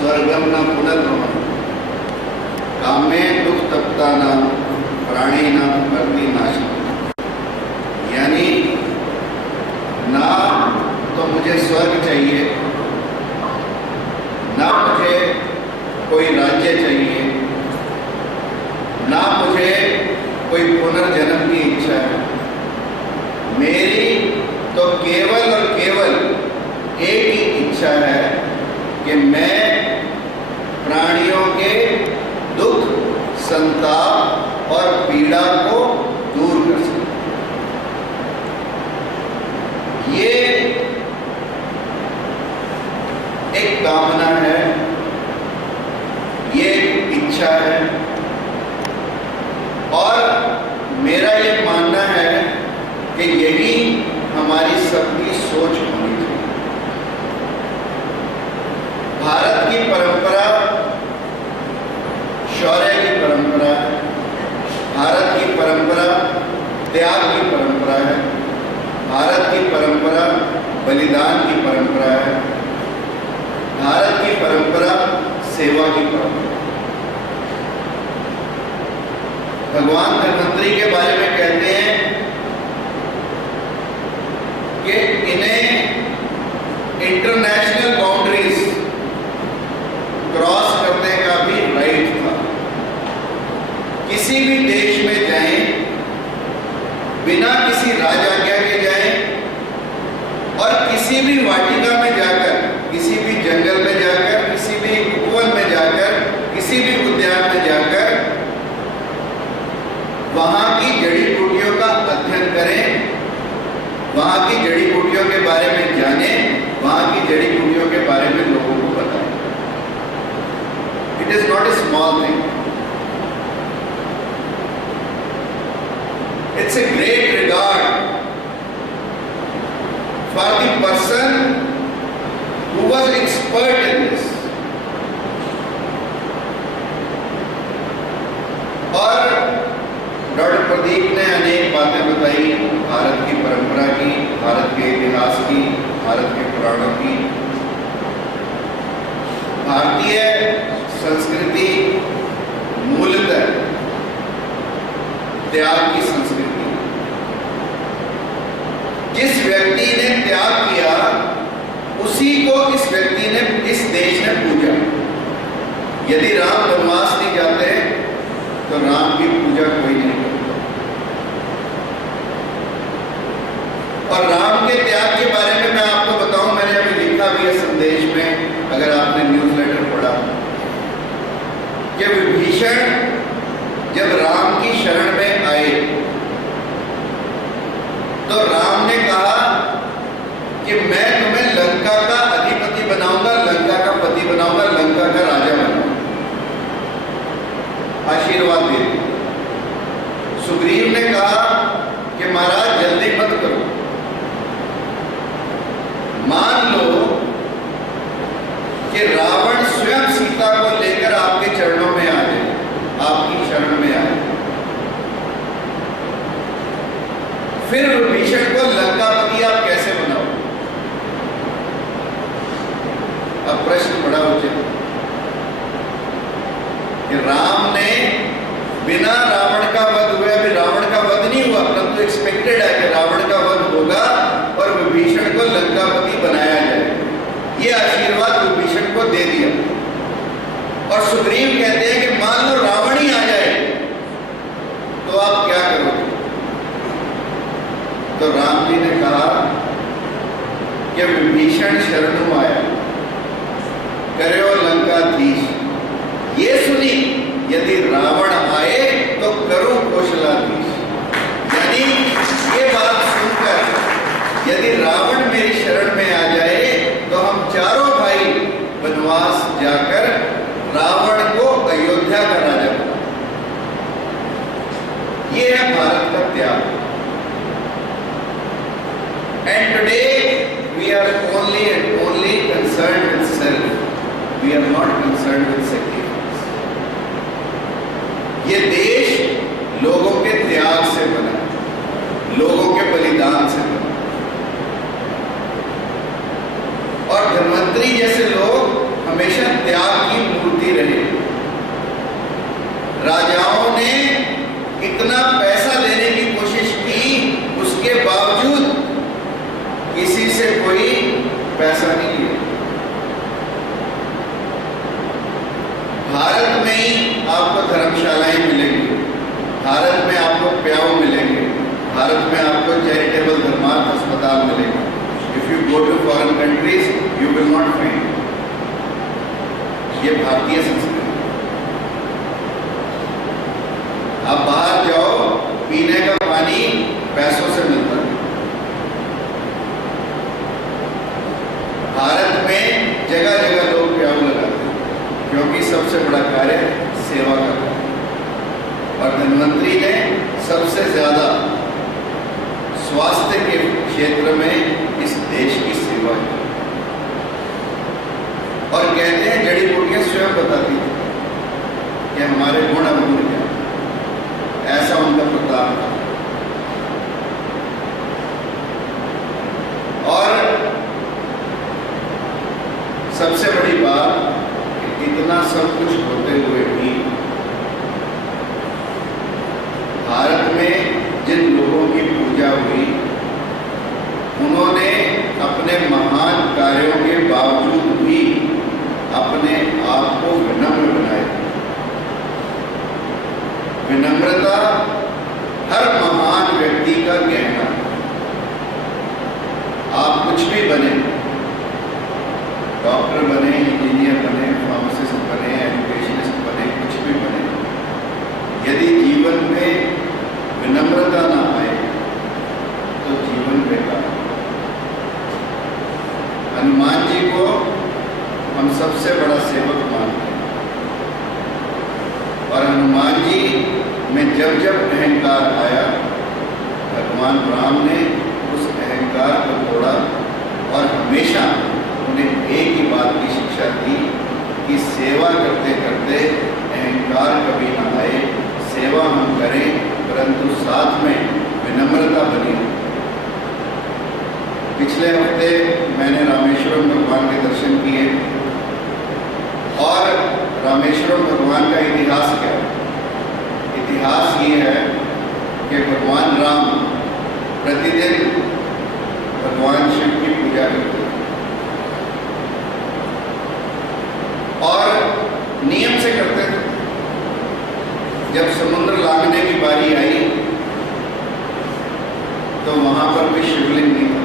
स्वर्गम न पुनर्भवम कामे दुख तप्ता न प्राणी न प्रतिनाशम। यानी ना तो मुझे स्वर्ग चाहिए, ना मुझे कोई राज्य चाहिए, ना मुझे कोई पुनर्जन्म की इच्छा है। मेरी तो केवल और केवल एक ही इच्छा है कि मैं प्राणियों के दुख, संताप और पीड़ा को दूर कर सकूं। ये एक कामना है, ये एक इच्छा है और मेरा ये मानना है कि यही हमारी सबकी सोच होनी चाहिए। भारत की परंपरा शौर्य की परंपरा है, भारत की परंपरा त्याग की परंपरा है, भारत की परंपरा बलिदान की परंपरा है, भारत की परंपरा सेवा की परंपरा। भगवान धन्वंतरी के बारे में कहते हैं कि इन्हें इंटरनेशनल बाउंड्रीज क्रॉस करने का भी राइट था। किसी भी देश में जाएं, बिना किसी राजाज्ञा के जाएं और किसी भी वाटिका में जाकर, किसी भी जंगल में जाकर, किसी भी उपवन में जाकर, किसी भी उद्यान में जाकर वहां की जड़ी बूटियों का अध्ययन करें, वहां की जड़ी बूटियों के बारे में जानें, वहां की जड़ी बूटियों के बारे में लोगों को बताएं। It is not a small thing, it's a great regard for the person who was expert in this. और डॉक्टर प्रदीप ने अनेक बातें बताई भारत की परंपरा की, भारत के इतिहास की, भारत के पुराणों की। भारतीय संस्कृति मूलतः त्याग की संस्कृति। जिस व्यक्ति ने त्याग किया उसी को इस व्यक्ति ने, इस देश ने पूजा। यदि राम वनवास नहीं जाते तो राम की पूजा कोई नहीं करता। और राम के त्याग के बारे में मैं आपको बताऊं, मैंने अभी लिखा भी है संदेश में, अगर आपने न्यूज़लेटर पढ़ा, कि विभीषण जब राम की शरण में आए तो राम ने कहा कि मैं तुम्हें लंका का अधिपति बनाऊंगा, लंका का पति बनाऊंगा, लंका का राजा बनाऊंगा, आशीर्वाद दे। सुग्रीव ने कहा कि महाराज जल्दी मत करो, मान लो कि रावण स्वयं सीता को लेकर आपके चरणों में आ जाए, आपकी शरण में आए, फिर विभीषण को लंकापति आप कैसे बनाओ? अब प्रश्न बड़ा उचित कि राम ने बिना रावण का वध हुए, अभी रावण का वध नहीं हुआ, परंतु एक्सपेक्टेड है कि रावण का वध होगा और विभीषण को लंकापति बनाया जाए। ये आशीर्वाद विभीषण को दे दिया। और सुग्रीव कहते हैं कि मान लो रावण ही आ जाए तो आप क्या करोगे? तो राम जी ने कहा कि विभीषण शरणु आया, करो लंकाधीश। ये सुनी, यदि रावण आए तो करो कौशलाधीश। यानी ये बात सुनकर यदि रावण मेरी शरण में आ जाए तो हम चारों भाई वनवास जाकर रावण को अयोध्या का राजा बना। ये है भारत का त्याग। And today we are only and only concerned with self. We are not concerned with sacrifice. ये देश लोगों के त्याग से बना, लोगों के बलिदान से बना। और धन्वंतरी जैसे लोग हमेशा त्याग भारत में आपको चैरिटेबल धर्मार्थ अस्पताल मिलेगा। If you go to foreign countries you will not find. ये भारतीय संस्कृति। आप बाहर जाओ, पीने का पानी पैसों से मिलता है। भारत में जगह जगह लोग प्याऊ लगाते हैं क्योंकि सबसे बड़ा कार्य सेवा का है। और धन्वंतरी ने सबसे ज्यादा स्वास्थ्य के क्षेत्र में इस देश की सेवा की। और कहते हैं जड़ी बूटियां स्वयं बताती थी कि हमारे गुण अवगुण क्या, ऐसा उनका प्रताप था। और सबसे बड़ी बात, इतना सब कुछ होते हुए भी भारत में जिन लोगों की पूजा हुई, उन्होंने अपने महान कार्यों के बावजूद भी अपने आप को विनम्र बनाए। विनम्रता हर महान व्यक्ति का गहना। आप कुछ भी बने, डॉक्टर बने, इंजीनियर बने, फार्मासिस्ट बने, एजुकेशनिस्ट बने, कुछ भी बने, यदि जीवन में विनम्रता ना आए तो जीवन बेकार। हनुमान जी को हम सबसे बड़ा सेवक मानते हैं। और हनुमान जी में जब जब अहंकार आया, भगवान राम ने उस अहंकार को तोड़ा और हमेशा उन्हें एक ही बात की शिक्षा दी कि सेवा करते करते अहंकार कभी ना आए। सेवा हम करें परंतु साथ में विनम्रता बनी रहे। पिछले हफ्ते मैंने रामेश्वरम भगवान के दर्शन किए। और रामेश्वरम भगवान का इतिहास क्या है? इतिहास ये है कि भगवान राम प्रतिदिन भगवान शिव की पूजा करते थे और नियम से करते थे। जब समुद्र लांघने की बारी आई तो वहां पर भी शिवलिंग नहीं था।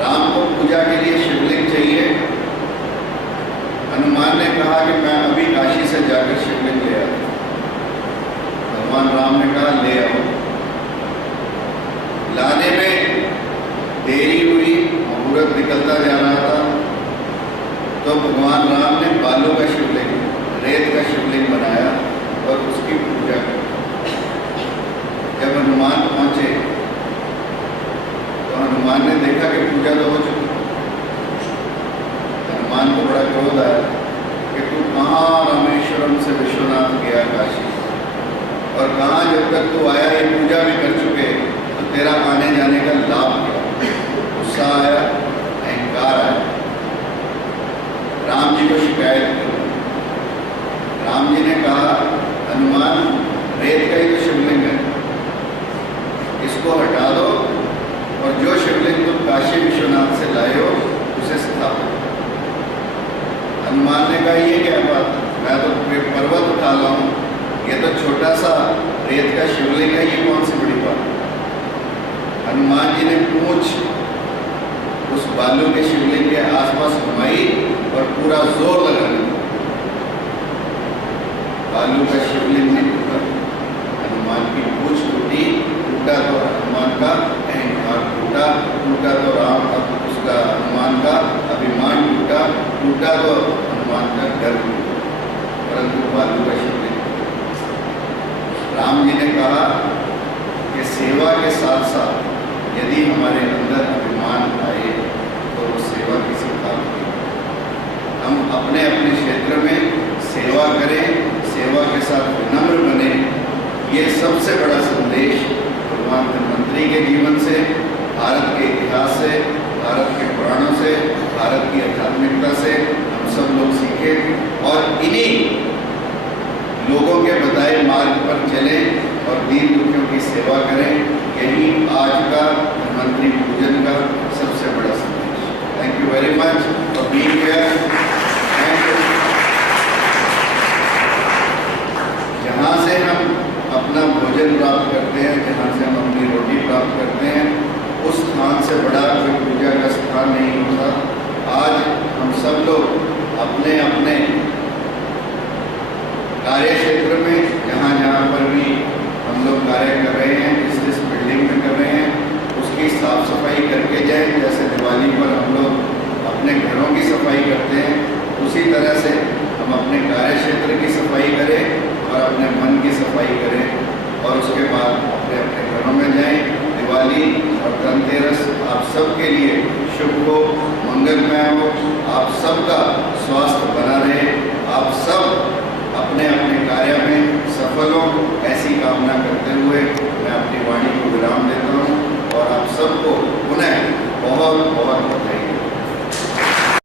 राम को पूजा के लिए शिवलिंग चाहिए। हनुमान ने कहा कि मैं अभी काशी से जाकर शिवलिंग ले आता। भगवान राम ने कहा ले आओ। लाने में देरी हुई, मुहूर्त निकलता जा रहा था, तो भगवान राम ने बालू का शिवलिंग, रेत का शिवलिंग बनाया और उसकी पूजा की। जब हनुमान पहुंचे तो हनुमान ने देखा कि पूजा तो हो चुकी। हनुमान को बड़ा क्रोध आया कि तू कहाँ रामेश्वरम से विश्वनाथ गया काशी, और कहाँ जब तक तू आया ये पूजा भी कर चुके, तो तेरा आने जाने का लाभ क्या? गुस्सा आया, अहंकार आया। राम जी को शिकायत की। राम जी ने कहा हनुमान, रेत का ही तो शिवलिंग है, इसको हटा दो और जो शिवलिंग तुम काशी विश्वनाथ से लाए हो उसे स्थापित। हनुमान ने कहा ये क्या बात, मैं तो पर्वत उठा रहा हूँ, ये तो छोटा सा रेत का शिवलिंग है, ये कौन सी बड़ी बात। हनुमान जी ने पूंछ उस बालू के शिवलिंग के आसपास घुमाई और पूरा जोर लगा दिया। बालू का शिवलिंग ने टूटा। हनुमान की पूंछ टूटी। टूटा तो हनुमान का अहंकार टूटा, टूटा तो राम उसका हनुमान का अभिमान टूटा, टूटा तो हनुमान का डर टूटा, परंतु बालू का शिवलिंग। राम जी ने कहा कि सेवा के साथ साथ यदि हमारे अंदर अभिमान आए तो वो सेवा किसी काम की। हम अपने अपने क्षेत्र में सेवा करें, सेवा के साथ विनम्र बने। ये सबसे बड़ा संदेश भगवान धन्वंतरी के जीवन से, भारत के इतिहास से, भारत के पुराणों से, भारत की आध्यात्मिकता से हम सब लोग सीखें और इन्हीं लोगों के बताए मार्ग पर चलें और दीन दुखियों की सेवा करें। यही आज का धन्वंतरी पूजन का सबसे बड़ा संदेश। Thank you very much for being here. जहाँ से हम अपना भोजन प्राप्त करते हैं, जहाँ से हम स्थान से बड़ा कोई पूजा का स्थान नहीं होता। आज हम सब लोग अपने अपने कार्य क्षेत्र में जहाँ जहाँ पर भी हम लोग कार्य कर रहे हैं, जिस बिल्डिंग में कर रहे हैं, उसकी साफ सफाई करके जाए। जैसे दिवाली पर हम लोग अपने घरों की सफाई करते हैं, उसी तरह से हम अपने कार्य क्षेत्र की सफाई करें और अपने मन की सफाई करें और उसके बाद अपने अपने घरों में जाएं। दिवाली और धनतेरस आप सबके लिए शुभ हो, मंगलमय हो, आप सबका स्वास्थ्य बना रहे, आप सब अपने अपने कार्य में सफल हो, ऐसी कामना करते हुए